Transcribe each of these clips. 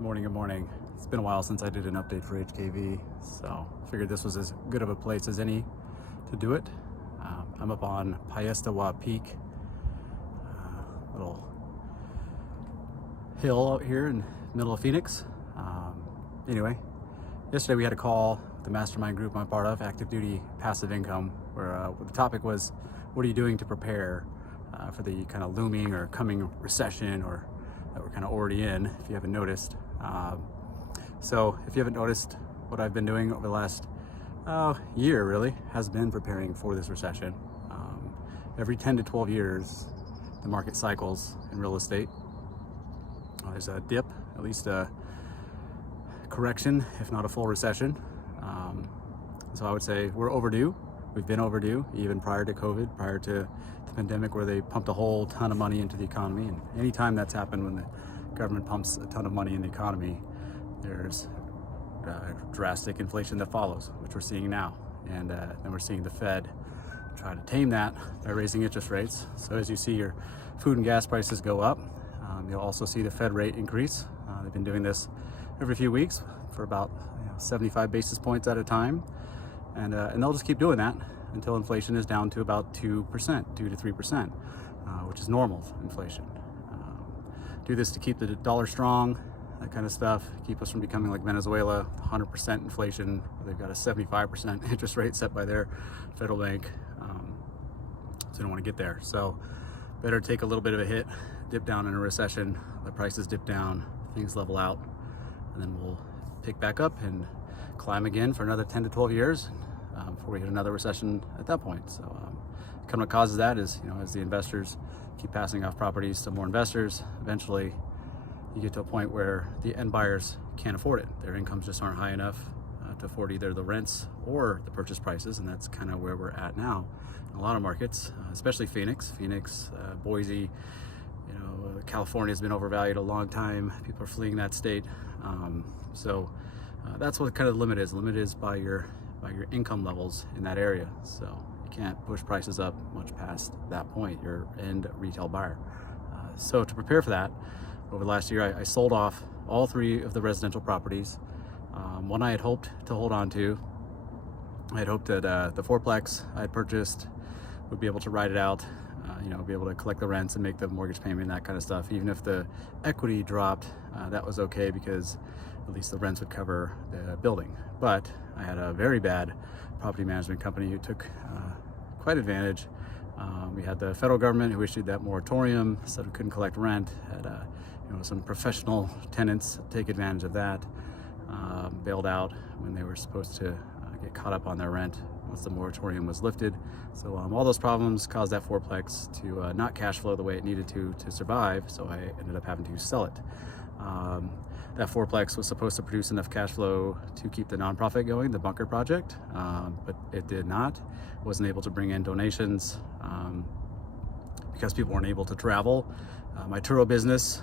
Good morning, good morning. It's been a while since I did an update for HKV, so figured this was as good of a place as any to do it. I'm up on Piestewa Peak, little hill out here in the middle of Phoenix. Anyway, yesterday we had a call with the mastermind group I'm part of, Active Duty Passive Income, where the topic was, what are you doing to prepare for the kind of looming or coming recession, or that we're kind of already in, if you haven't noticed. So if you haven't noticed, what I've been doing over the last year really has been preparing for this recession. Every 10 to 12 years, the market cycles in real estate. There's a dip, at least a correction, if not a full recession. So I would say we're overdue. We've been overdue even prior to COVID, prior to the pandemic, where they pumped a whole ton of money into the economy. And anytime that's happened, when the government pumps a ton of money in the economy, there's drastic inflation that follows, which we're seeing now. And then we're seeing the Fed try to tame that by raising interest rates. So as you see your food and gas prices go up, you'll also see the Fed rate increase. They've been doing this every few weeks for about 75 basis points at a time. And they'll just keep doing that until inflation is down to about 2%, 2 to 3%, which is normal inflation. Do this to keep the dollar strong, that kind of stuff, keep us from becoming like Venezuela, 100% inflation. They've got a 75% interest rate set by their federal bank. So they don't want to get there. So better take a little bit of a hit, dip down in a recession, the prices dip down, things level out, and then we'll pick back up and climb again for another 10 to 12 years before we hit another recession at that point. So kind of what causes that is, as the investors keep passing off properties to more investors, eventually you get to a point where the end buyers can't afford it. Their incomes just aren't high enough to afford either the rents or the purchase prices, and that's kind of where we're at now in a lot of markets, especially Phoenix, Boise. California has been overvalued a long time. People are fleeing that state. So that's what kind of the limit is. The limit is by your income levels in that area. So you can't push prices up much past that point, your end retail buyer. So to prepare for that, over the last year, I sold off all 3 of the residential properties. One I had hoped to hold on to. I had hoped that the fourplex I had purchased would be able to ride it out, be able to collect the rents and make the mortgage payment and that kind of stuff. Even if the equity dropped, that was okay, because at least the rents would cover the building. But I had a very bad property management company who took quite advantage. We had the federal government who issued that moratorium, said we couldn't collect rent. Had some professional tenants take advantage of that, bailed out when they were supposed to get caught up on their rent once the moratorium was lifted. So all those problems caused that fourplex to not cash flow the way it needed to survive, so I ended up having to sell it. That fourplex was supposed to produce enough cash flow to keep the nonprofit going, the bunker project, but it did not. Wasn't able to bring in donations because people weren't able to travel. My Turo business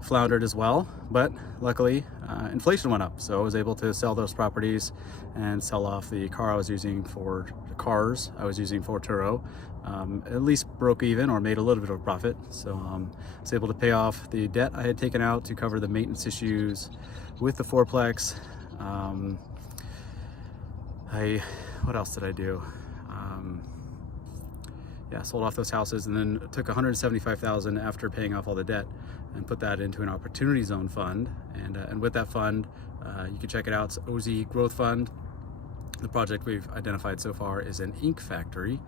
floundered as well, but luckily inflation went up, so I was able to sell those properties and sell off the cars I was using for Turo. At least broke even or made a little bit of a profit. So I was able to pay off the debt I had taken out to cover the maintenance issues with the fourplex. What else did I do? Sold off those houses, and then took $175,000 after paying off all the debt and put that into an opportunity zone fund. And with that fund, you can check it out. It's OZ Growth Fund. The project we've identified so far is an ink factory.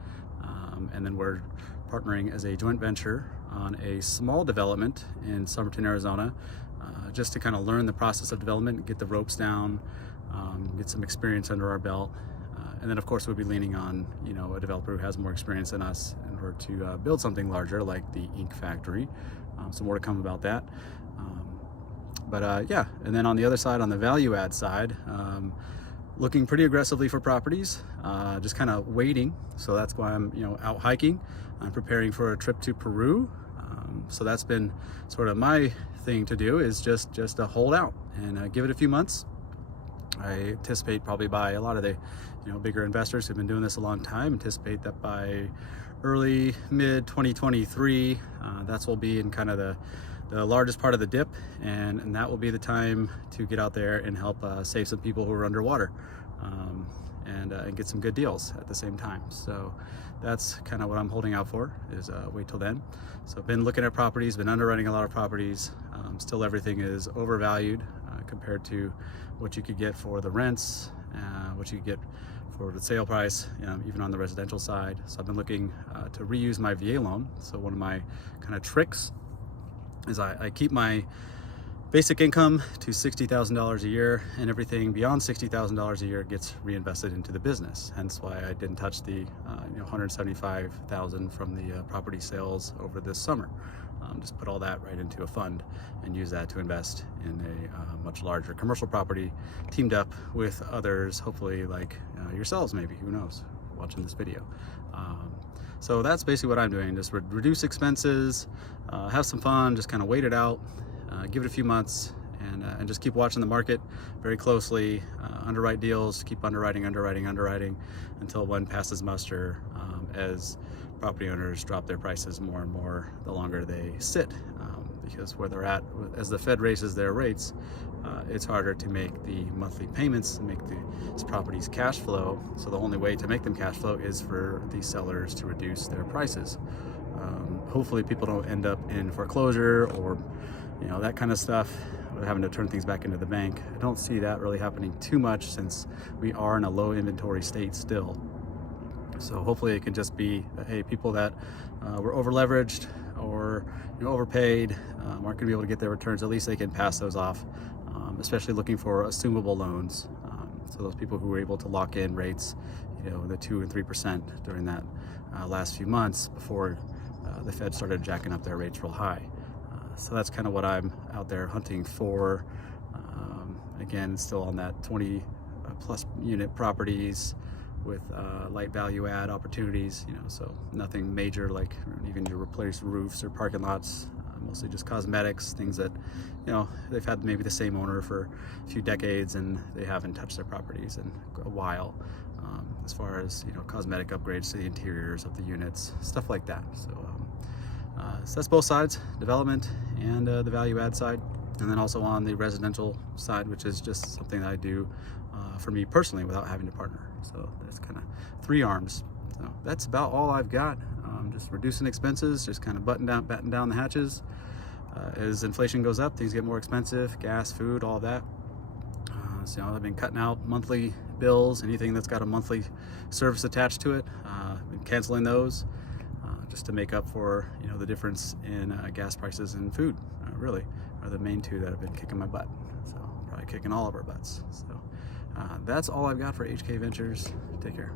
And then we're partnering as a joint venture on a small development in Somerton, Arizona, just to kind of learn the process of development, get the ropes down, get some experience under our belt. And then of course we'll be leaning on, a developer who has more experience than us in order to build something larger like the ink factory. So more to come about that. And then on the other side, on the value add side, looking pretty aggressively for properties, just kind of waiting. So that's why I'm, out hiking. I'm preparing for a trip to Peru. So that's been sort of my thing to do, is just to hold out and give it a few months. I anticipate probably by a lot of the, bigger investors who've been doing this a long time, anticipate that by early mid 2023, that's will be in kind of the the largest part of the dip, and that will be the time to get out there and help save some people who are underwater, and get some good deals at the same time. So that's kind of what I'm holding out for, is wait till then. So I've been looking at properties, been underwriting a lot of properties. Still everything is overvalued compared to what you could get for the rents, what you could get for the sale price, even on the residential side. So I've been looking to reuse my VA loan. So one of my kind of tricks is I keep my basic income to $60,000 a year, and everything beyond $60,000 a year gets reinvested into the business. Hence why I didn't touch the $175,000 from the property sales over this summer. Just put all that right into a fund and use that to invest in a much larger commercial property, teamed up with others, hopefully like yourselves, maybe, who knows, watching this video. So that's basically what I'm doing, just reduce expenses, have some fun, just kind of wait it out, give it a few months, and just keep watching the market very closely, underwrite deals, keep underwriting until one passes muster, as property owners drop their prices more and more the longer they sit, because where they're at, as the Fed raises their rates, it's harder to make the monthly payments, make these properties cash flow. So the only way to make them cash flow is for the sellers to reduce their prices. Hopefully people don't end up in foreclosure or that kind of stuff, having to turn things back into the bank. I don't see that really happening too much, since we are in a low inventory state still. So hopefully it can just be, hey, people that were over leveraged or overpaid, aren't going to be able to get their returns. At least they can pass those off, especially looking for assumable loans. So those people who were able to lock in rates, the 2 and 3% during that last few months before the Fed started jacking up their rates real high. So that's kind of what I'm out there hunting for. Again, still on that 20 plus unit properties with light value add opportunities, so nothing major, like even to replace roofs or parking lots, mostly just cosmetics, things that, they've had maybe the same owner for a few decades and they haven't touched their properties in a while, as far as, cosmetic upgrades to the interiors of the units, stuff like that. So that's both sides, development and the value add side. And then also on the residential side, which is just something that I do for me personally without having to partner. So there's kind of 3 arms. So that's about all I've got. Just reducing expenses, just kind of batten down the hatches. As inflation goes up, things get more expensive, gas, food, all that. So I've been cutting out monthly bills, anything that's got a monthly service attached to it, been canceling those, just to make up for the difference in gas prices and food. Really are the main 2 that have been kicking my butt. So probably kicking all of our butts. So that's all I've got for HK Ventures. Take care.